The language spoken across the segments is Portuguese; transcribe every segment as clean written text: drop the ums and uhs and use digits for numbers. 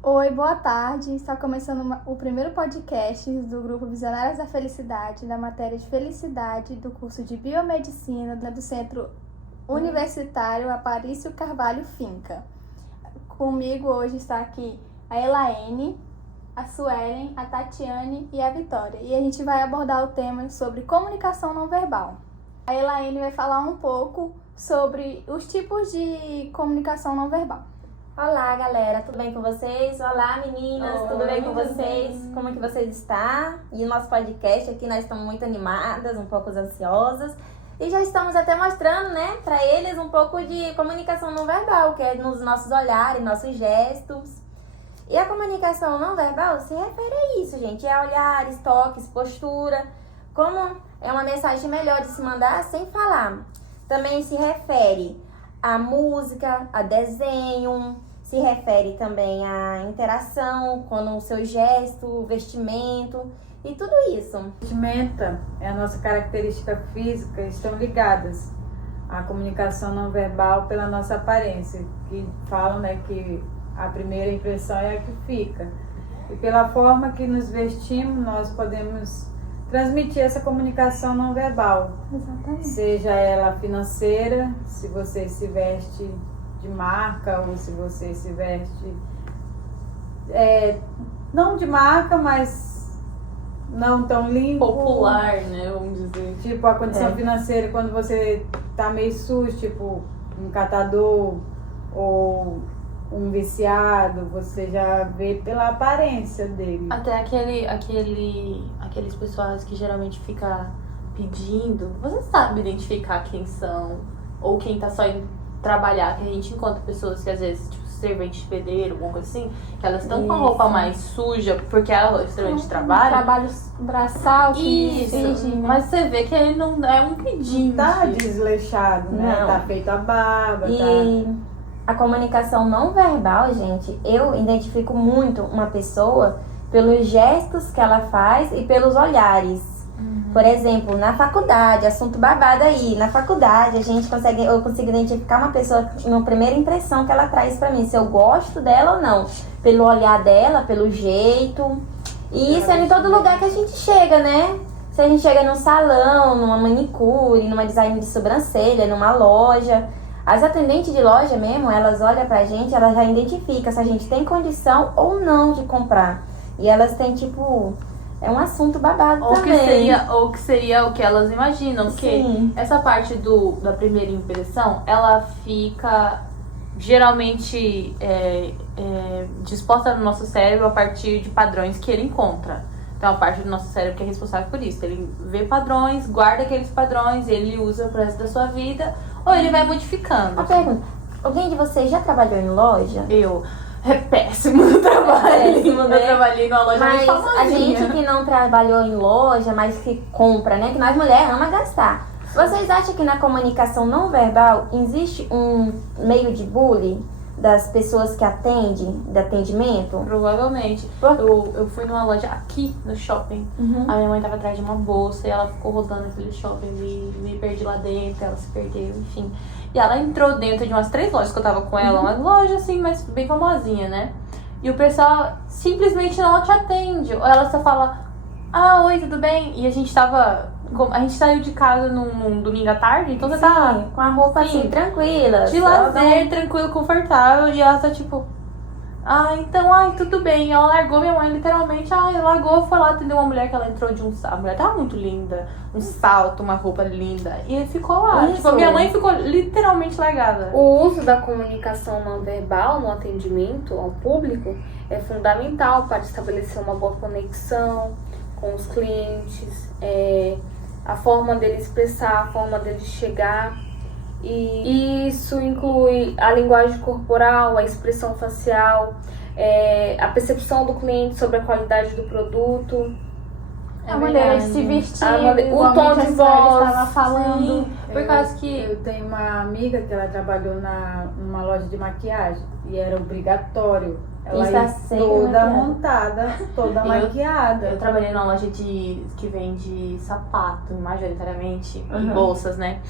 Oi, boa tarde. Está começando o primeiro podcast do grupo Visionárias da Felicidade, da matéria de Felicidade do curso de Biomedicina do Centro Universitário Aparício Carvalho Finca. Comigo hoje está aqui a Elaine, a Suelen, a Tatiane e a Vitória. E a gente vai abordar o tema sobre comunicação não verbal. A Elaine vai falar um pouco sobre os tipos de comunicação não verbal. Olá, galera, tudo bem com vocês? Olá, meninas, tudo bem com vocês? Como que vocês estão? E o nosso podcast aqui, nós estamos muito animadas, um pouco ansiosas. E já estamos até mostrando, né, para eles um pouco de comunicação não verbal, que é nos nossos olhares, nossos gestos. E a comunicação não verbal se refere a isso, gente. É olhares, toques, postura. Como é uma mensagem melhor de se mandar sem falar. Também se refere a música, a desenho, se refere também à interação com o seu gesto, o vestimento e tudo isso. Vestimenta é a nossa característica física, estão ligadas à comunicação não verbal pela nossa aparência, que falam, né, que a primeira impressão é a que fica. E pela forma que nos vestimos, nós podemos transmitir essa comunicação não verbal. Exatamente. Seja ela financeira, se você se veste de marca ou se você se veste não de marca, mas não tão limpo. Popular, né? Vamos dizer. Tipo, a condição financeira, quando você tá meio sujo, tipo um catador ou um viciado, você já vê pela aparência dele. Até aqueles pessoas que geralmente ficam pedindo, você sabe identificar quem são, ou quem tá só indo trabalhar, que a gente encontra pessoas que às vezes, tipo, servente de pedreiro, alguma coisa assim, que elas estão com a roupa mais suja, porque é o servente de trabalho. Trabalho braçal, que Isso, exige, né? mas você vê que ele não é um pedinte. Tá desleixado, né? Não. Tá feito a barba, E tá... a comunicação não verbal, gente, eu identifico muito uma pessoa pelos gestos que ela faz e pelos olhares. Por exemplo, na faculdade, assunto babado aí, na faculdade eu consigo identificar uma pessoa na primeira impressão que ela traz pra mim, se eu gosto dela ou não, pelo olhar dela, pelo jeito. E isso é em todo lugar que a gente chega, né? Se a gente chega num salão, numa manicure, numa design de sobrancelha, numa loja, as atendentes de loja mesmo, elas olham pra gente, elas já identificam se a gente tem condição ou não de comprar. E elas têm, tipo, é um assunto babado Ou também. que seria o que elas imaginam, porque Sim. essa parte da primeira impressão, ela fica geralmente disposta no nosso cérebro a partir de padrões que ele encontra. Então, a parte do nosso cérebro que é responsável por isso. Ele vê padrões, guarda aqueles padrões, ele usa pro resto da sua vida, ou ele vai modificando. Uma pergunta, alguém de vocês já trabalhou em loja? É péssimo no trabalho. péssimo, né? Eu trabalhei numa loja Mas muito a famosinha. gente que não trabalhou em loja, mas que compra, né? Que nós mulheres ama gastar. Vocês acham que na comunicação não verbal existe um meio de bullying das pessoas que atendem, de atendimento? Provavelmente. Eu fui numa loja aqui no shopping. A minha mãe tava atrás de uma bolsa e ela ficou rodando aquele shopping. Me perdi lá dentro, ela se perdeu, enfim. E ela entrou dentro de umas 3 lojas que eu tava com ela. Uma loja assim, mas bem famosinha, né? E o pessoal simplesmente não te atende. Ou ela só fala, oi, tudo bem? E a gente saiu de casa num domingo à tarde, então você tá com a roupa Sim. assim, tranquila. de só lazer, tranquilo, confortável, e ela tá tipo, tudo bem. Ela largou minha mãe, literalmente, largou, foi lá atender uma mulher que ela entrou de um salto. A mulher tava muito linda, um salto, uma roupa linda, e ele ficou lá. Isso. Tipo, a minha mãe ficou literalmente largada. O uso da comunicação não verbal no atendimento ao público é fundamental para estabelecer uma boa conexão com os clientes, a forma dele expressar, a forma dele chegar. E isso inclui a linguagem corporal, a expressão facial, a percepção do cliente sobre a qualidade do produto. A maneira de se vestir, o tom de voz. estava falando. Sim, por causa que Eu tenho uma amiga que ela trabalhou numa loja de maquiagem e era obrigatório. Ela Está ia sempre toda maquiada. montada, toda maquiada. eu trabalhei numa loja que vende sapato, majoritariamente, e Uhum. bolsas, né?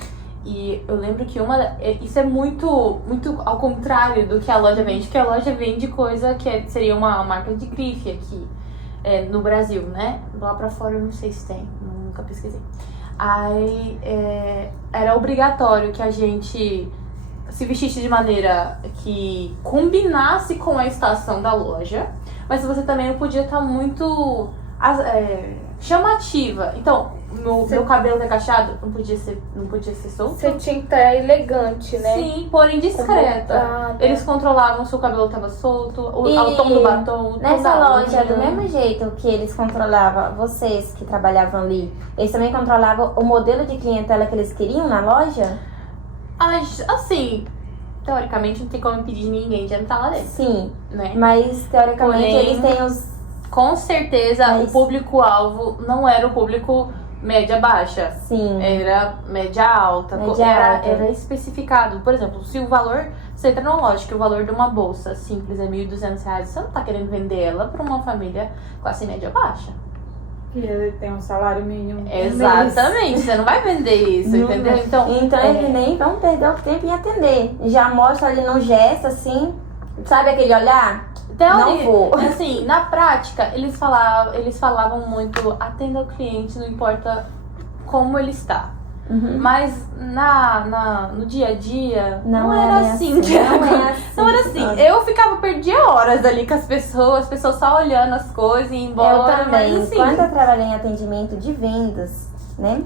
E eu lembro que isso é muito, muito ao contrário do que a loja vende, que a loja vende coisa que seria uma marca de grife aqui no Brasil, né? Lá pra fora eu não sei se tem, nunca pesquisei. Aí era obrigatório que a gente se vestisse de maneira que combinasse com a estação da loja, mas você também não podia estar muito chamativa. Então, meu cabelo recacheado não podia ser solto. Você tinha que estar elegante, né? Sim, porém discreta. Eles controlavam se o cabelo estava solto, o tom do batom. Nessa loja, do mesmo jeito que eles controlavam vocês que trabalhavam ali, eles também controlavam o modelo de clientela que eles queriam na loja? Assim, teoricamente não tem como impedir ninguém de entrar lá dentro. Sim, né? mas teoricamente eles têm os... Com certeza o público-alvo não era o público média-baixa. Sim. Era média-alta. Era especificado. Por exemplo, se o valor... Você entra numa loja que o valor de uma bolsa simples é R$1.200, você não tá querendo vender ela pra uma família classe média-baixa. Que ele tem um salário mínimo. Exatamente, você não vai vender isso, entendeu? Então eles nem vão perder o tempo em atender. Já mostra ali no gesto, assim, sabe aquele olhar? Não vou. Assim, na prática, eles falavam muito, atenda o cliente, não importa como ele está. Uhum. Mas no dia a dia, não é era assim. Não era assim. Nossa. Eu perdia horas ali com as pessoas só olhando as coisas e ir embora. Eu também. Mas, assim, quando eu trabalhei em atendimento de vendas, né?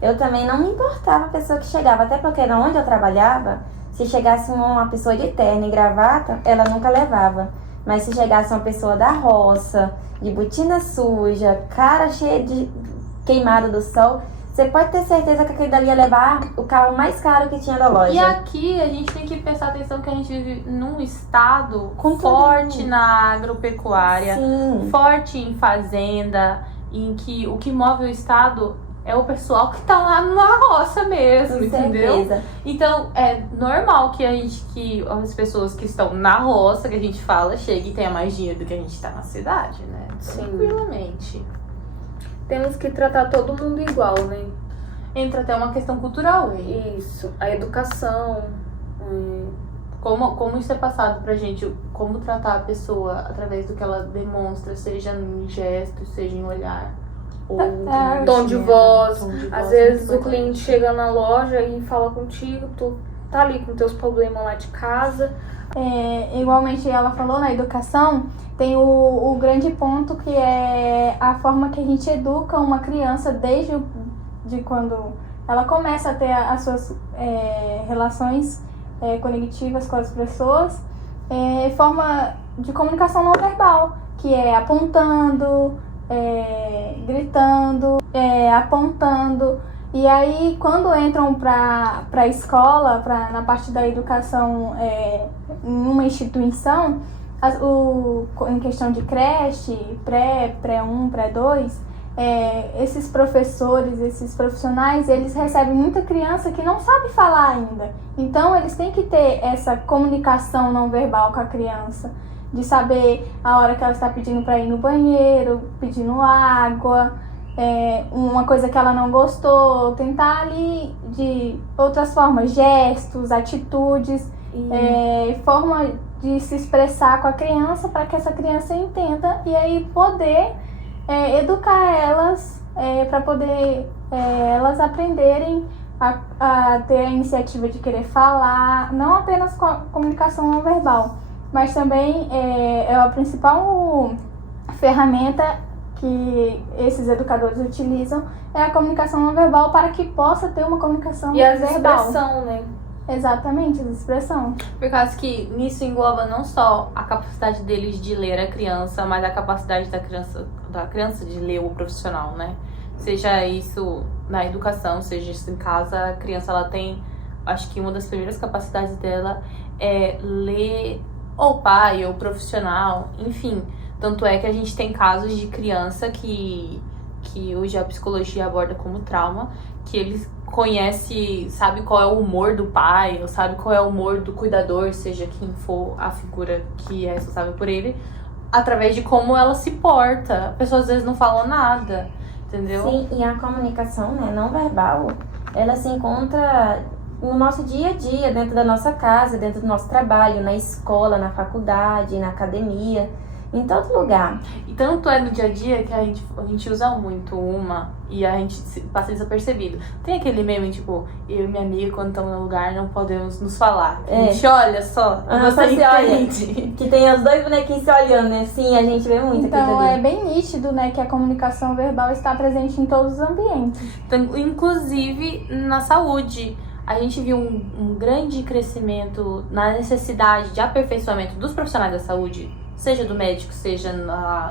Eu também não me importava a pessoa que chegava. Até porque onde eu trabalhava, se chegasse uma pessoa de terno e gravata, ela nunca levava. Mas se chegasse uma pessoa da roça, de botina suja, cara cheia de queimada do sol, você pode ter certeza que aquele dali ia levar o carro mais caro que tinha da loja. E aqui a gente tem que prestar atenção que a gente vive num estado Com forte tudo. na agropecuária, Sim. forte em fazenda, em que o que move o estado é o pessoal que tá lá na roça mesmo, Com entendeu? certeza. Então é normal que as pessoas que estão na roça, que a gente fala, cheguem e tenha mais dinheiro do que a gente tá na cidade, né? Sim. Tranquilamente. Temos que tratar todo mundo igual, né? Entra até uma questão cultural aí. Isso. A educação. Como isso é passado pra gente, como tratar a pessoa através do que ela demonstra, seja em gesto, seja em olhar. Ou Tom de voz. muito Às vezes o importante. cliente chega na loja e fala contigo, tu tá ali com teus problemas lá de casa. Igualmente ela falou, na educação, tem o grande ponto que é a forma que a gente educa uma criança desde de quando ela começa a ter as suas relações conectivas com as pessoas, forma de comunicação não verbal, que é apontando, gritando, apontando. E aí, quando entram para a escola, na parte da educação em uma instituição, em questão de creche, pré-1, pré-2, esses professores, esses profissionais, eles recebem muita criança que não sabe falar ainda. Então, eles têm que ter essa comunicação não verbal com a criança, de saber a hora que ela está pedindo para ir no banheiro, pedindo água, uma coisa que ela não gostou, tentar ali de outras formas, gestos, atitudes, forma de se expressar com a criança para que essa criança entenda e aí poder educar elas para poder elas aprenderem a ter a iniciativa de querer falar, não apenas com a comunicação não verbal, mas também é a principal ferramenta que esses educadores utilizam é a comunicação não verbal para que possa ter uma comunicação E a verbal. expressão, né? Exatamente, a expressão. Por causa que nisso engloba não só a capacidade deles de ler a criança, mas a capacidade da criança de ler o profissional, né? Seja isso na educação, seja isso em casa, a criança ela tem, acho que uma das primeiras capacidades dela é ler o pai, ou o profissional, enfim. Tanto é que a gente tem casos de criança que hoje a psicologia aborda como trauma, que eles conhece, sabe qual é o humor do pai, ou sabe qual é o humor do cuidador, seja quem for a figura que é responsável por ele, através de como ela se porta. A pessoa às vezes não fala nada, entendeu? Sim, e a comunicação, né, não verbal, ela se encontra no nosso dia a dia, dentro da nossa casa, dentro do nosso trabalho, na escola, na faculdade, na academia, em todo lugar. E tanto é no dia a dia que a gente usa muito e a gente passa desapercebido. Tem aquele meme, tipo, eu e minha amiga, quando estamos no lugar, não podemos nos falar. A gente olha só, você entende. Que tem os dois bonequinhos se olhando, né? Sim, a gente vê muito aquilo Então ali. é bem nítido, né, que a comunicação verbal está presente em todos os ambientes. Então, inclusive na saúde. A gente viu um grande crescimento na necessidade de aperfeiçoamento dos profissionais da saúde, seja do médico, seja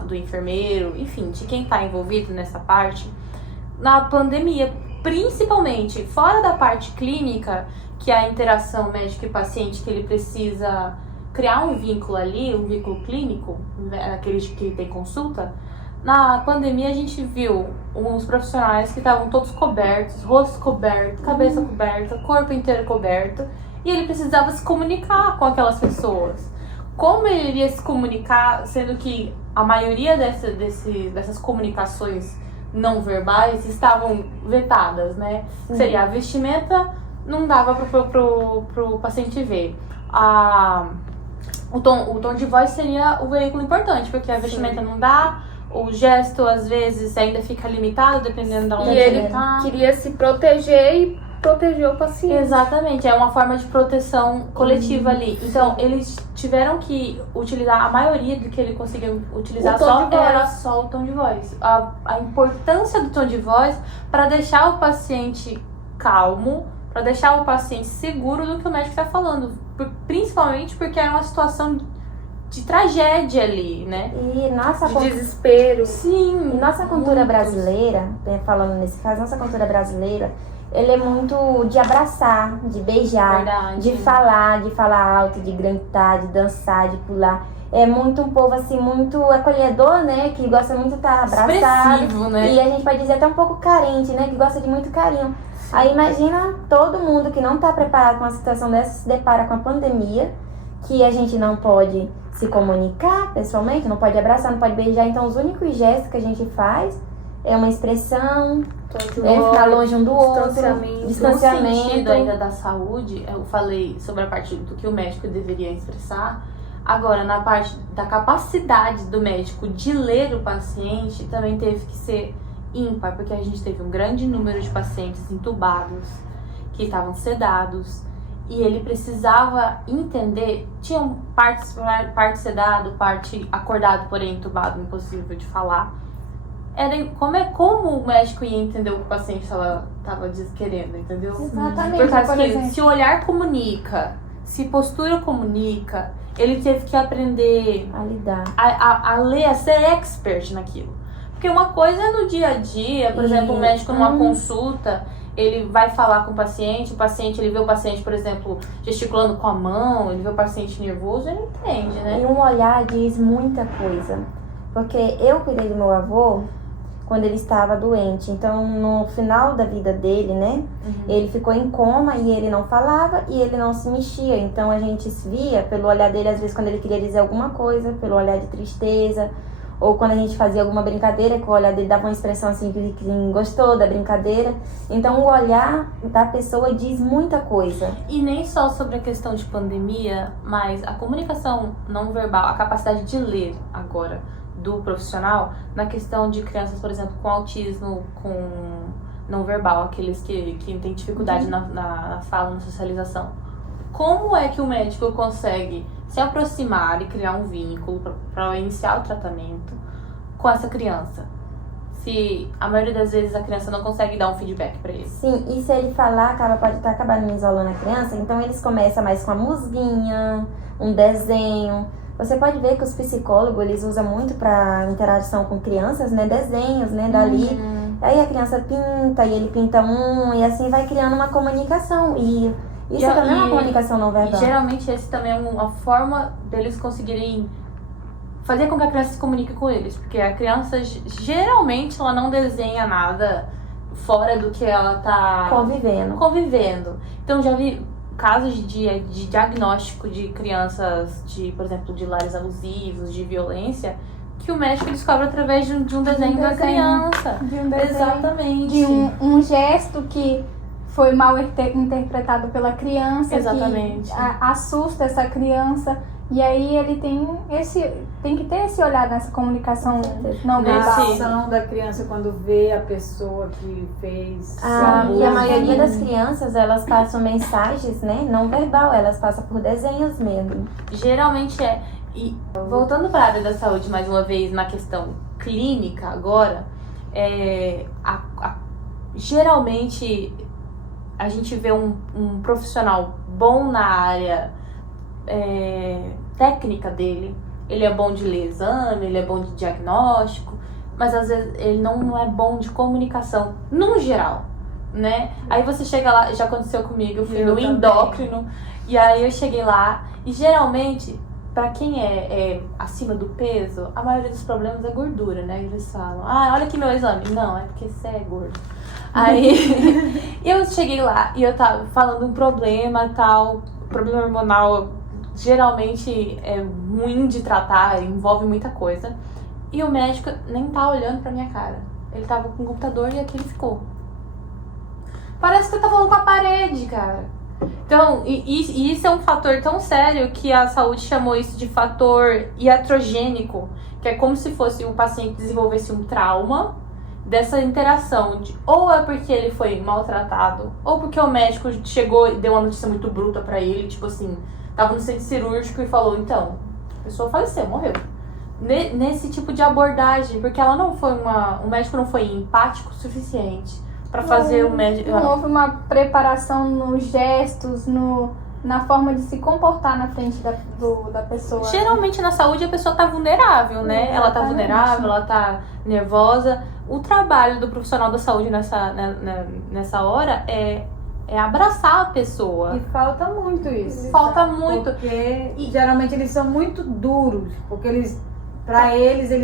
do enfermeiro, enfim, de quem está envolvido nessa parte, na pandemia, principalmente fora da parte clínica, que é a interação médico e paciente, que ele precisa criar um vínculo ali, um vínculo clínico, aquele que tem consulta. Na pandemia a gente viu uns profissionais que estavam todos cobertos, rosto coberto, cabeça coberta, corpo inteiro coberto, e ele precisava se comunicar com aquelas pessoas. Como ele iria se comunicar, sendo que a maioria dessas comunicações não verbais estavam vetadas, né? Seria a vestimenta, não dava pro paciente ver. O tom de voz seria o veículo importante, porque a vestimenta não dá. O gesto, às vezes, ainda fica limitado, dependendo de onde ele tá. queria se proteger e proteger o paciente. Exatamente, é uma forma de proteção coletiva ali. Então, eles tiveram que utilizar, a maioria do que ele conseguiu utilizar era só o tom de voz. A importância do tom de voz para deixar o paciente calmo, para deixar o paciente seguro do que o médico está falando. Principalmente porque era uma situação de tragédia ali, né? E nossa De desespero. Sim, e nossa cultura brasileira, né, falando nesse caso, nossa cultura brasileira, ele é muito de abraçar, de beijar, Verdade. de falar alto, de gritar, de dançar, de pular. É muito um povo assim, muito acolhedor, né? Que gosta muito de estar abraçado. Expressivo, né? E a gente pode dizer até um pouco carente, né? Que gosta de muito carinho. Aí imagina todo mundo que não está preparado com uma situação dessa se depara com a pandemia, que a gente não pode se comunicar pessoalmente, não pode abraçar, não pode beijar. Então os únicos gestos que a gente faz é uma expressão, ficar longe um do outro, distanciamento. No sentido ainda da saúde, eu falei sobre a parte do que o médico deveria expressar. Agora, na parte da capacidade do médico de ler o paciente, também teve que ser ímpar, porque a gente teve um grande número de pacientes entubados, que estavam sedados, e ele precisava entender, tinham parte sedado, parte acordado, porém entubado, impossível de falar. Como o médico ia entender o que o paciente estava querendo, entendeu? Exatamente. Por causa por que exemplo, se o olhar comunica, se postura comunica, ele teve que aprender A lidar. a ler, a ser expert naquilo. Porque uma coisa é no dia a dia, por exemplo, o médico numa consulta, ele vai falar com o paciente ele vê o paciente, por exemplo, gesticulando com a mão, ele vê o paciente nervoso, ele entende, né? E um olhar diz muita coisa. Porque eu cuidei do meu avô quando ele estava doente. Então, no final da vida dele, né? Ele ficou em coma e ele não falava e ele não se mexia. Então, a gente via pelo olhar dele, às vezes, quando ele queria dizer alguma coisa, pelo olhar de tristeza. Ou quando a gente fazia alguma brincadeira, que o olhar dele dava uma expressão assim, que gostou da brincadeira. Então, o olhar da pessoa diz muita coisa. E nem só sobre a questão de pandemia, mas a comunicação não verbal, a capacidade de ler agora do profissional, na questão de crianças, por exemplo, com autismo, com não verbal, aqueles que têm dificuldade na fala, na socialização. Como é que o médico consegue se aproximar e criar um vínculo para iniciar o tratamento com essa criança? Se a maioria das vezes a criança não consegue dar um feedback para ele. Sim, e se ele falar, pode estar acabando isolando a criança, então eles começam mais com a musguinha, um desenho. Você pode ver que os psicólogos, eles usam muito para interação com crianças, né, desenhos, né, dali. Aí a criança pinta, e ele pinta e assim vai criando uma comunicação. E isso também é uma comunicação não verbal. E geralmente esse também é uma forma deles conseguirem fazer com que a criança se comunique com eles. Porque a criança, geralmente, ela não desenha nada fora do que ela tá convivendo. Então, já vi casos de diagnóstico de crianças, por exemplo, de lares abusivos, de violência, que o médico descobre através de um desenho da criança. De um desenho, Exatamente. de um gesto que foi mal interpretado pela criança, Exatamente. que assusta essa criança. E aí ele tem que ter esse olhar nessa comunicação não A verbal. ação da criança quando vê a pessoa que fez. E a maioria das crianças, elas passam mensagens, né, não verbal, elas passam por desenhos mesmo. Geralmente é. E voltando para a área da saúde mais uma vez na questão clínica agora, geralmente a gente vê um profissional bom na área técnica dele. Ele é bom de ler exame, ele é bom de diagnóstico, mas às vezes ele não é bom de comunicação, no geral, né? Aí você chega lá, já aconteceu comigo, eu fui no endócrino, e aí eu cheguei lá, e geralmente, pra quem é acima do peso, a maioria dos problemas é gordura, né? Eles falam, olha aqui meu exame. Não, é porque você é gordo. Aí, eu cheguei lá, e eu tava falando um problema, tal, problema hormonal, geralmente é ruim de tratar, envolve muita coisa. E o médico nem tá olhando pra minha cara. Ele tava com o computador e aqui ele ficou. Parece que eu tava falando com a parede, cara. Então, e isso é um fator tão sério que a saúde chamou isso de fator iatrogênico, que é como se fosse o paciente desenvolvesse um trauma dessa interação de, ou é porque ele foi maltratado, ou porque o médico chegou e deu uma notícia muito bruta pra ele, tipo assim, tava no centro cirúrgico e falou, então, a pessoa faleceu, morreu. Nesse tipo de abordagem, porque ela não foi o médico não foi empático o suficiente pra fazer o médico. Não houve uma preparação nos gestos, na forma de se comportar na frente da pessoa. Geralmente na saúde a pessoa tá vulnerável, né? Ela tá vulnerável, ela tá nervosa. O trabalho do profissional da saúde nessa hora é abraçar a pessoa. E falta muito isso. Falta muito. Porque geralmente eles são muito duros. Porque eles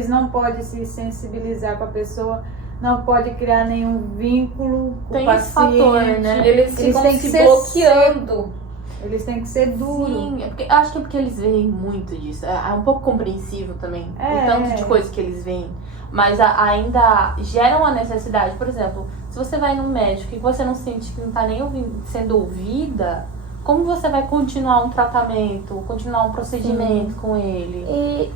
não podem se sensibilizar com a pessoa, não pode criar nenhum vínculo com Tem o esse paciente. fator, né? Eles ficam têm que se ser bloqueando. Eles têm que ser duros. Sim, acho que é porque eles veem muito disso. É um pouco compreensível também. O tanto de coisa que eles veem. Mas ainda gera uma necessidade. Por exemplo, se você vai no médico e você não sente que não está nem sendo ouvida, como você vai continuar um tratamento, continuar um procedimento com ele? E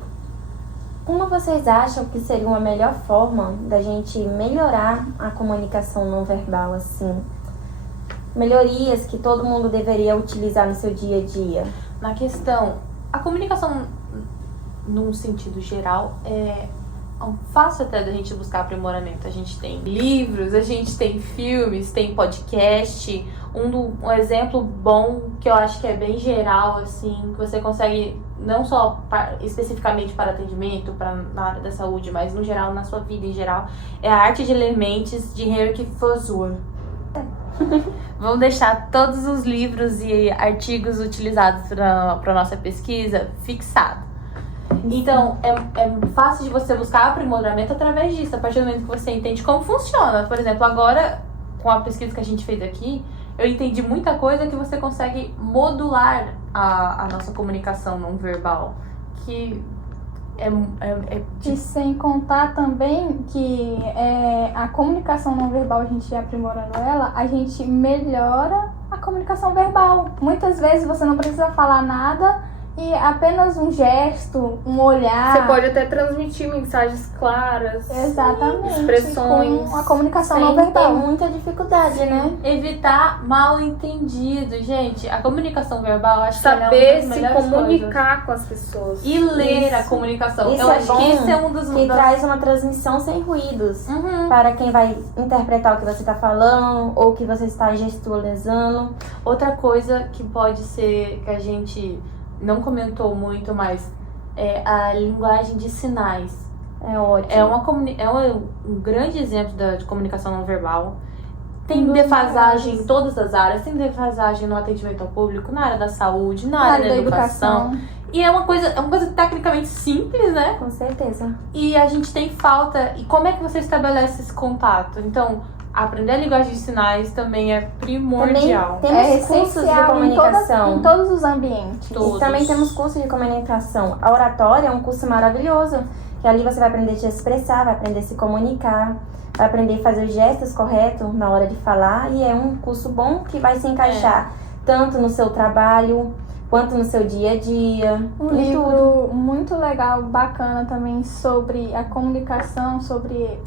como vocês acham que seria uma melhor forma da gente melhorar a comunicação não verbal, assim? Melhorias que todo mundo deveria utilizar no seu dia a dia? Na questão, a comunicação, num sentido geral, é fácil até da gente buscar aprimoramento. A gente tem livros, a gente tem filmes, tem podcast. Um exemplo bom que eu acho que é bem geral, assim, que você consegue não só especificamente para atendimento, na área da saúde, mas no geral, na sua vida em geral, é A Arte de Ler Mentes, de Henrik Fosur. Vamos deixar todos os livros e artigos utilizados para a nossa pesquisa fixados. Então, é fácil de você buscar aprimoramento através disso, a partir do momento que você entende como funciona. Por exemplo, agora, com a pesquisa que a gente fez aqui, eu entendi muita coisa que você consegue modular a nossa comunicação não verbal, que E sem contar também que a comunicação não verbal, a gente aprimorando ela, a gente melhora a comunicação verbal. Muitas vezes você não precisa falar nada e apenas um gesto, um olhar. Você pode até transmitir mensagens claras. Exatamente. Expressões. Com a comunicação não Sem ter verbal. muita dificuldade, né? evitar mal entendido. Gente, a comunicação verbal, acho que ela é uma Saber das se melhores comunicar com as pessoas. coisas. E ler a Isso. comunicação. Isso Eu é acho bom, que esse é um dos... Que traz uma transmissão sem ruídos. Uhum. Para quem vai interpretar o que você está falando ou o que você está gestualizando. Outra coisa que pode ser que a gente não comentou muito, mas é a linguagem de sinais. É ótimo. É um grande exemplo de comunicação não verbal. Tem defasagem em todas as áreas. Tem defasagem no atendimento ao público, na área da saúde, na área da educação. E é uma coisa tecnicamente simples, né? Com certeza. E a gente tem falta. E como é que você estabelece esse contato? Então, aprender a linguagem de sinais também é primordial. Também temos cursos de essencial comunicação. em todos os ambientes. Todos. E também temos cursos de comunicação. A oratória é um curso maravilhoso, que ali você vai aprender a te expressar, vai aprender a se comunicar, vai aprender a fazer os gestos corretos na hora de falar, e é um curso bom que vai se encaixar tanto no seu trabalho quanto no seu dia a dia. Um livro muito legal, bacana também sobre a comunicação, sobre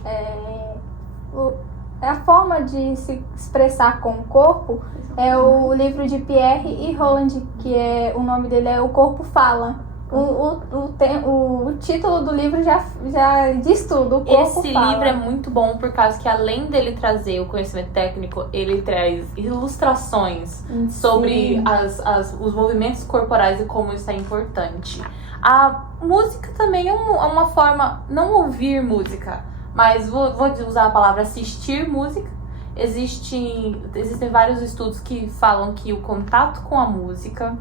a forma de se expressar com o corpo, é o livro de Pierre e Roland, que o nome dele é O Corpo Fala. O título do livro já diz tudo. O corpo Esse fala. livro é muito bom por causa que, além dele trazer o conhecimento técnico, ele traz ilustrações sobre os movimentos corporais e como isso é importante. A música também é uma forma, não ouvir música, mas vou usar a palavra assistir música. Existem vários estudos que falam que o contato com a música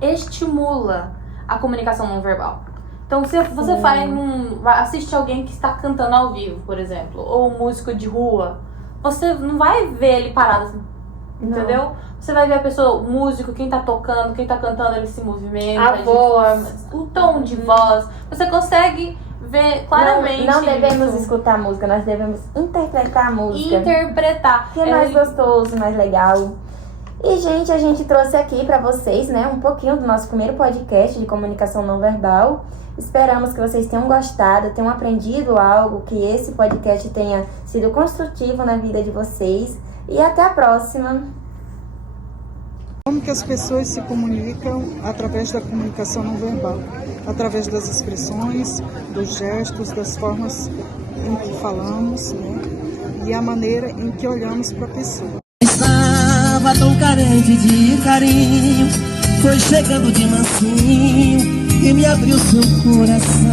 estimula a comunicação não verbal. Então, se você vai assistir alguém que está cantando ao vivo, por exemplo, ou um músico de rua, você não vai ver ele parado assim, entendeu? Você vai ver a pessoa, o músico, quem tá tocando, quem tá cantando, ele se movimenta, A voz, o tom de voz, você consegue ver claramente. Não devemos isso. escutar a música, nós devemos interpretar a música. Interpretar. Que é mais gostoso, mais legal. E, gente, a gente trouxe aqui pra vocês, né, um pouquinho do nosso primeiro podcast de comunicação não verbal. Esperamos que vocês tenham gostado, tenham aprendido algo, que esse podcast tenha sido construtivo na vida de vocês. E até a próxima! Como que as pessoas se comunicam através da comunicação não verbal? Através das expressões, dos gestos, das formas em que falamos, né? E a maneira em que olhamos para a pessoa. Estava tão carente de carinho, foi chegando de mansinho e me abriu seu coração.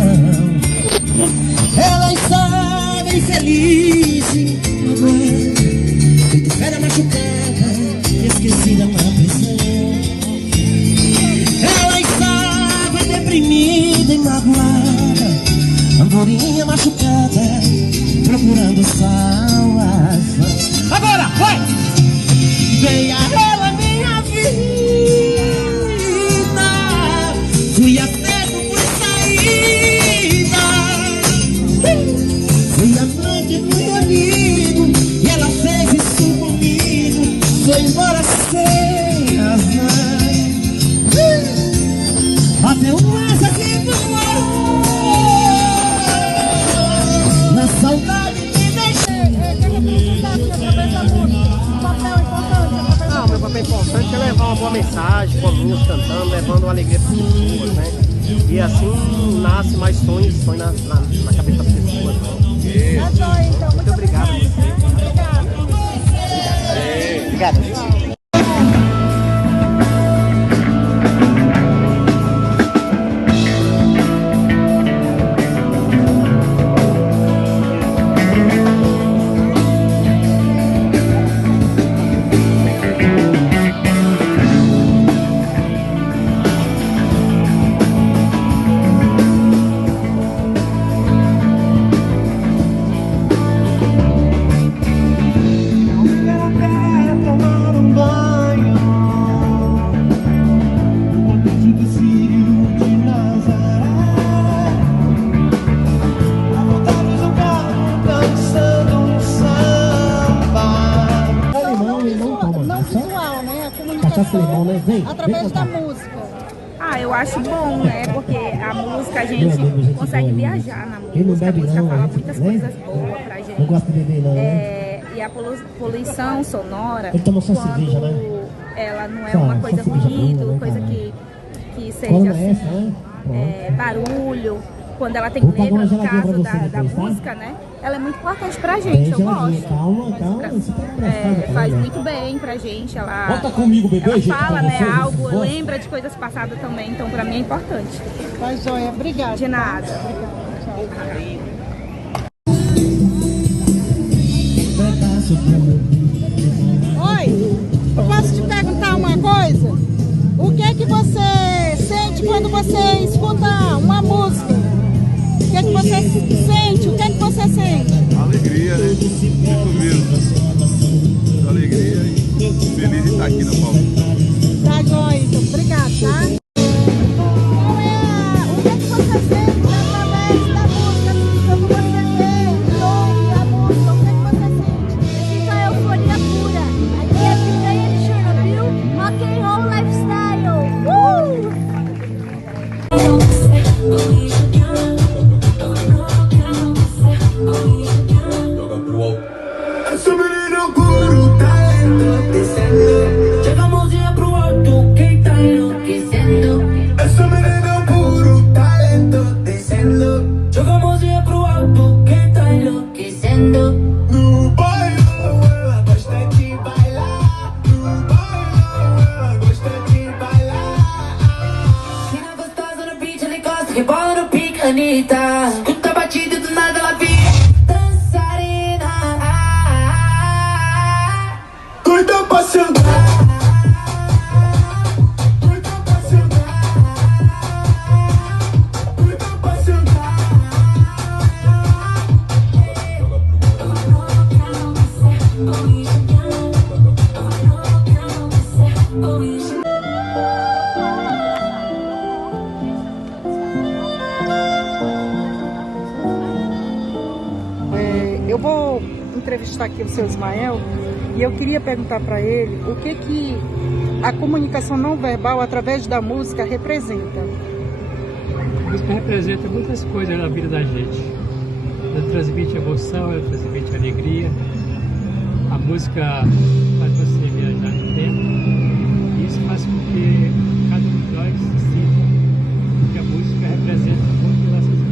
Ela estava infeliz, feito fera machucada, esquecida na prisão. Ela estava deprimida e magoada, andorinha machucada, procurando salvação. Agora, vai! Venha ela, minha vida, fui até por saída, fui amante, fui amigo, e ela fez isso comigo, foi embora sem razão, até um asa que voou, na saudade me deixei. Não, meu papel importante é levar uma boa mensagem, com música cantando, levando alegria para as pessoas, né? E assim nasce mais sonhos na cabeça das pessoas. Muito obrigado. Obrigado. Através da música. Eu acho bom, né? Porque a música, a gente consegue viajar na música. A música fala muitas coisas boas pra gente. Não gosta de beber, não, né? E a poluição sonora, Ele toma só quando cerveja, né? ela não é uma coisa ruído, coisa que seja assim, barulho. Quando ela tem letra, no caso da música, né? Ela é muito importante pra gente, eu gosto. Calma. Faz muito bem pra gente. Ela, Bota comigo, bebê, ela gente, fala, pra né? vocês, Algo, por favor. lembra de coisas passadas também. Então, pra mim é importante. Tá, joia. Obrigada. De nada. Oi, eu posso te perguntar uma coisa? O que é que você sente quando você escuta uma música? O que é que você sente? O que é que você sente? Alegria, né? Isso mesmo. Alegria e feliz de estar aqui na Palma. Tá joia, então. Obrigada, tá? O que é que você sente através da jeita. Escuta a batida do nada, ela vira dançarina. Doida pra sentar. Eu vou entrevistar aqui o seu Ismael e eu queria perguntar para ele o que a comunicação não verbal através da música representa. A música representa muitas coisas na vida da gente. Ela transmite emoção, ela transmite alegria. A música faz você viajar no tempo. E isso faz com que cada um de nós se sinta que a música representa muito nossas vidas.